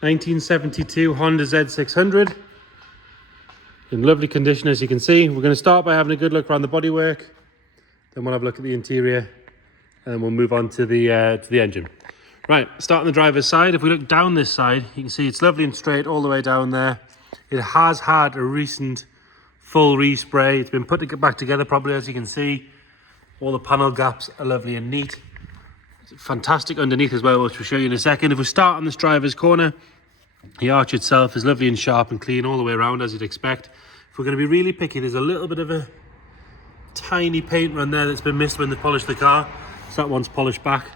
1972 Honda Z600. In lovely condition, as you can see. We're going to start by having a good look around the bodywork. Then we'll have a look at the interior. And then we'll move on to the engine. Right, starting the driver's side. If we look down this side, you can see it's lovely and straight all the way down there. It has had a recent full respray. It's been put back together properly, as you can see. All the panel gaps are lovely and neat. It's fantastic underneath as well, which we'll show you in a second. If we start on this driver's corner, the arch itself is lovely and sharp and clean all the way around, as you'd expect. If we're going to be really picky, there's a little bit of a tiny paint run there that's been missed when they polished the car. So that one's polished back.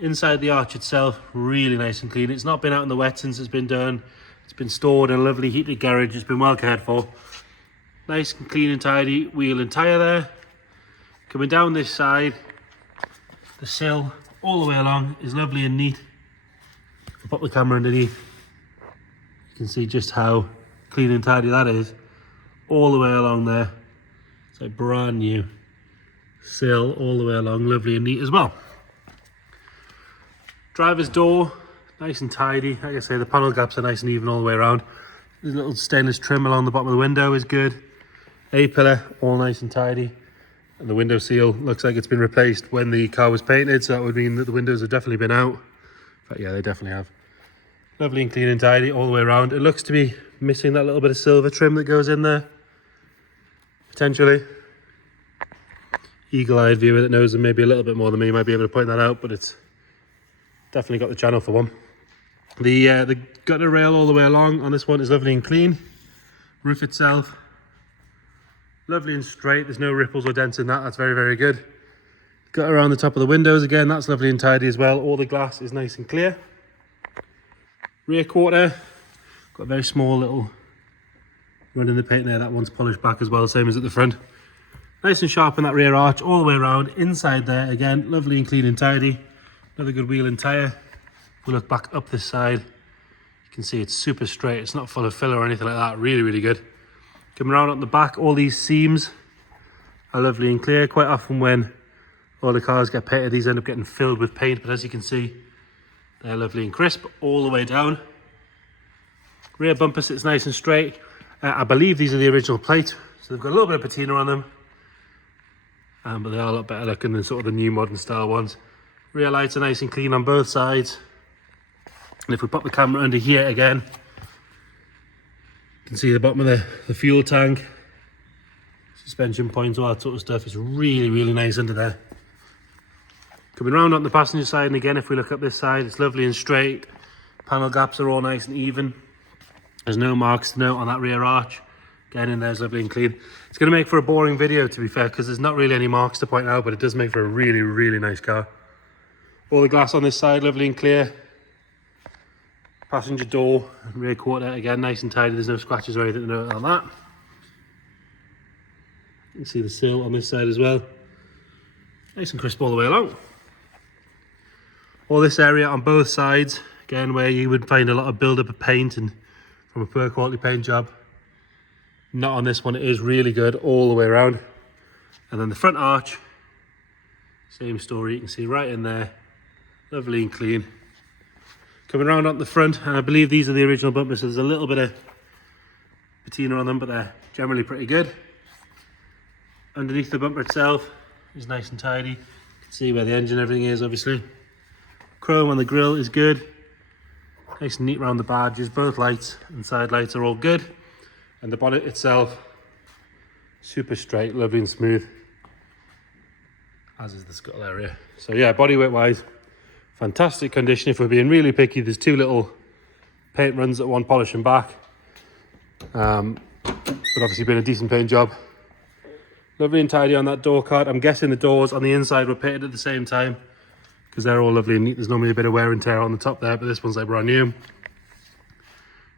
Inside the arch itself, really nice and clean. It's not been out in the wet since it's been done. It's been stored in a lovely heated garage. It's been well cared for. Nice and clean and tidy wheel and tyre there. Coming down this side, the sill all the way along is lovely and neat. If I pop the camera underneath, you can see just how clean and tidy that is. All the way along there. It's like brand new. Sill all the way along, lovely and neat as well. Driver's door, nice and tidy. Like I say, the panel gaps are nice and even all the way around. There's a little stainless trim along the bottom of the window is good. A-pillar, all nice and tidy. And the window seal looks like it's been replaced when the car was painted, so that would mean that the windows have definitely been out. But yeah, they definitely have. Lovely and clean and tidy all the way around. It looks to be missing that little bit of silver trim that goes in there. Potentially. Eagle-eyed viewer that knows them maybe a little bit more than me might be able to point that out, but it's definitely got the channel for one. The gutter rail all the way along on this one is lovely and clean. Roof itself, lovely and straight. There's no ripples or dents in that. That's very, very good. Gutter around the top of the windows again. That's lovely and tidy as well. All the glass is nice and clear. Rear quarter, got a very small little run in the paint there. That one's polished back as well, same as at the front. Nice and sharp in that rear arch all the way around. Inside there again, lovely and clean and tidy. Another good wheel and tyre. If we look back up this side, you can see it's super straight. It's not full of filler or anything like that. Really, really good. Coming around on the back, all these seams are lovely and clear. Quite often when all the cars get painted, these end up getting filled with paint. But as you can see, they're lovely and crisp all the way down. Rear bumper sits nice and straight. I believe these are the original plate. So they've got a little bit of patina on them. But they are a lot better looking than sort of the new modern style ones. Rear lights are nice and clean on both sides. And if we pop the camera under here again, you can see the bottom of the fuel tank, suspension points, all that sort of stuff. It's really, really nice under there. Coming round on the passenger side, and again, if we look up this side, it's lovely and straight. Panel gaps are all nice and even. There's no marks to note on that rear arch. Again, in there is lovely and clean. It's going to make for a boring video, to be fair, because there's not really any marks to point out, but it does make for a really, really nice car. All the glass on this side, lovely and clear. Passenger door, rear quarter, again, nice and tidy. There's no scratches or anything to note on that. You can see the sill on this side as well. Nice and crisp all the way along. All this area on both sides, again, where you would find a lot of build-up of paint and from a poor quality paint job. Not on this one, it is really good all the way around. And then the front arch, same story, you can see right in there. Lovely and clean. Coming around on the front, and I believe these are the original bumpers, so there's a little bit of patina on them, but they're generally pretty good. Underneath the bumper itself is nice and tidy. You can see where the engine and everything is, obviously. Chrome on the grille is good. Nice and neat around the badges. Both lights and side lights are all good. And the bonnet itself, super straight, lovely and smooth. As is the scuttle area. So yeah, bodywork wise, fantastic condition. If we're being really picky, there's two little paint runs that want polishing back. But obviously been a decent paint job. Lovely and tidy on that door card. I'm guessing the doors on the inside were painted at the same time because they're all lovely and neat. There's normally a bit of wear and tear on the top there, but this one's like brand new.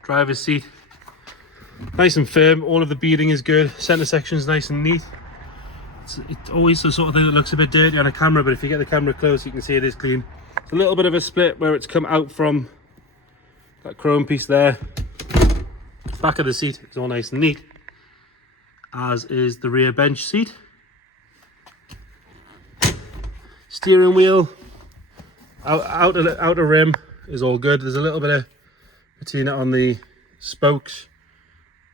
Driver's seat, nice and firm. All of the beading is good. Center section is nice and neat. It's always the sort of thing that looks a bit dirty on a camera, but if you get the camera close, you can see it is clean. It's a little bit of a split where it's come out from that chrome piece there. Back of the seat is all nice and neat, as is the rear bench seat. Steering wheel, outer rim, is all good. There's a little bit of patina on the spokes.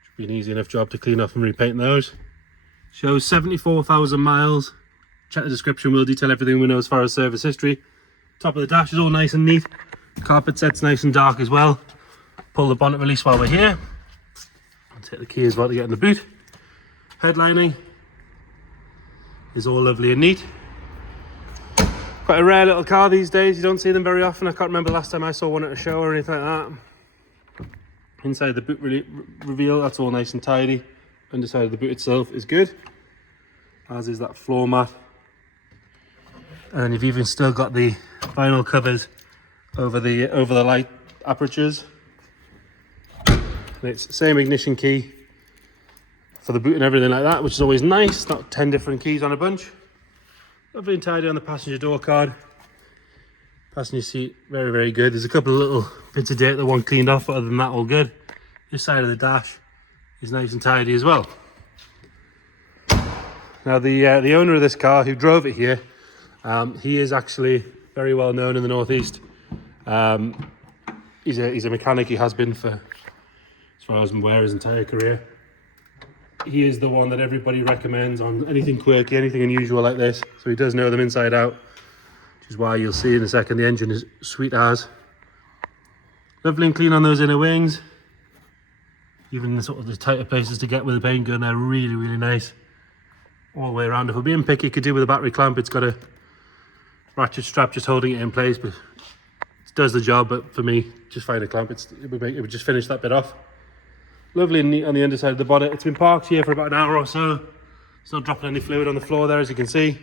Should be an easy enough job to clean off and repaint those. Shows 74,000 miles. Check the description, we'll detail everything we know as far as service history. Top of the dash is all nice and neat. Carpet set's nice and dark as well. Pull the bonnet release while we're here. I'll take the key as well to get in the boot. Headlining is all lovely and neat. Quite a rare little car these days, you don't see them very often. I can't remember last time I saw one at a show or anything like that. Inside the boot reveal, that's all nice and tidy. Underside of the boot itself is good, as is that floor mat. And you've even still got the vinyl covers over the light apertures. And it's the same ignition key for the boot and everything like that, which is always nice. Not 10 different keys on a bunch. Lovely and tidy on the passenger door card. Passenger seat, very, very good. There's a couple of little bits of dirt that one cleaned off, but other than that, all good. This side of the dash is nice and tidy as well. Now the owner of this car who drove it here, he is actually very well known in the Northeast. He's a mechanic, he has been for, as far as I'm aware, his entire career. He is the one that everybody recommends on anything quirky, anything unusual like this. So he does know them inside out, which is why you'll see in a second the engine is sweet as. Lovely and clean on those inner wings. Even the sort of the tighter places to get with the paint gun, they're really, really nice. All the way around. If we're being picky, you could do with a battery clamp. It's got a ratchet strap just holding it in place, but it does the job. But for me, just find a clamp. It would just finish that bit off. Lovely and neat on the underside of the bonnet. It's been parked here for about an hour or so. It's not dropping any fluid on the floor there, as you can see.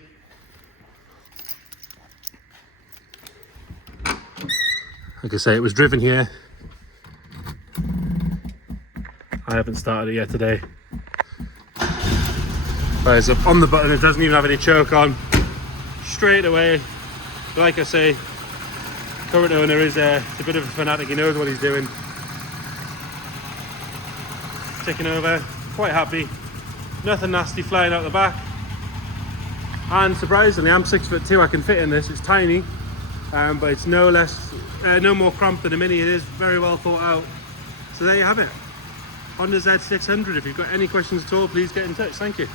Like I say, it was driven here. I haven't started it yet today. Fires up on the button, it doesn't even have any choke on. Straight away, like I say, current owner is a bit of a fanatic, he knows what he's doing. Ticking over, quite happy. Nothing nasty flying out the back. And surprisingly, I'm 6'2", I can fit in this, it's tiny. But it's no more cramped than a Mini, it is very well thought out. So there you have it. Honda Z600. If you've got any questions at all, please get in touch. Thank you.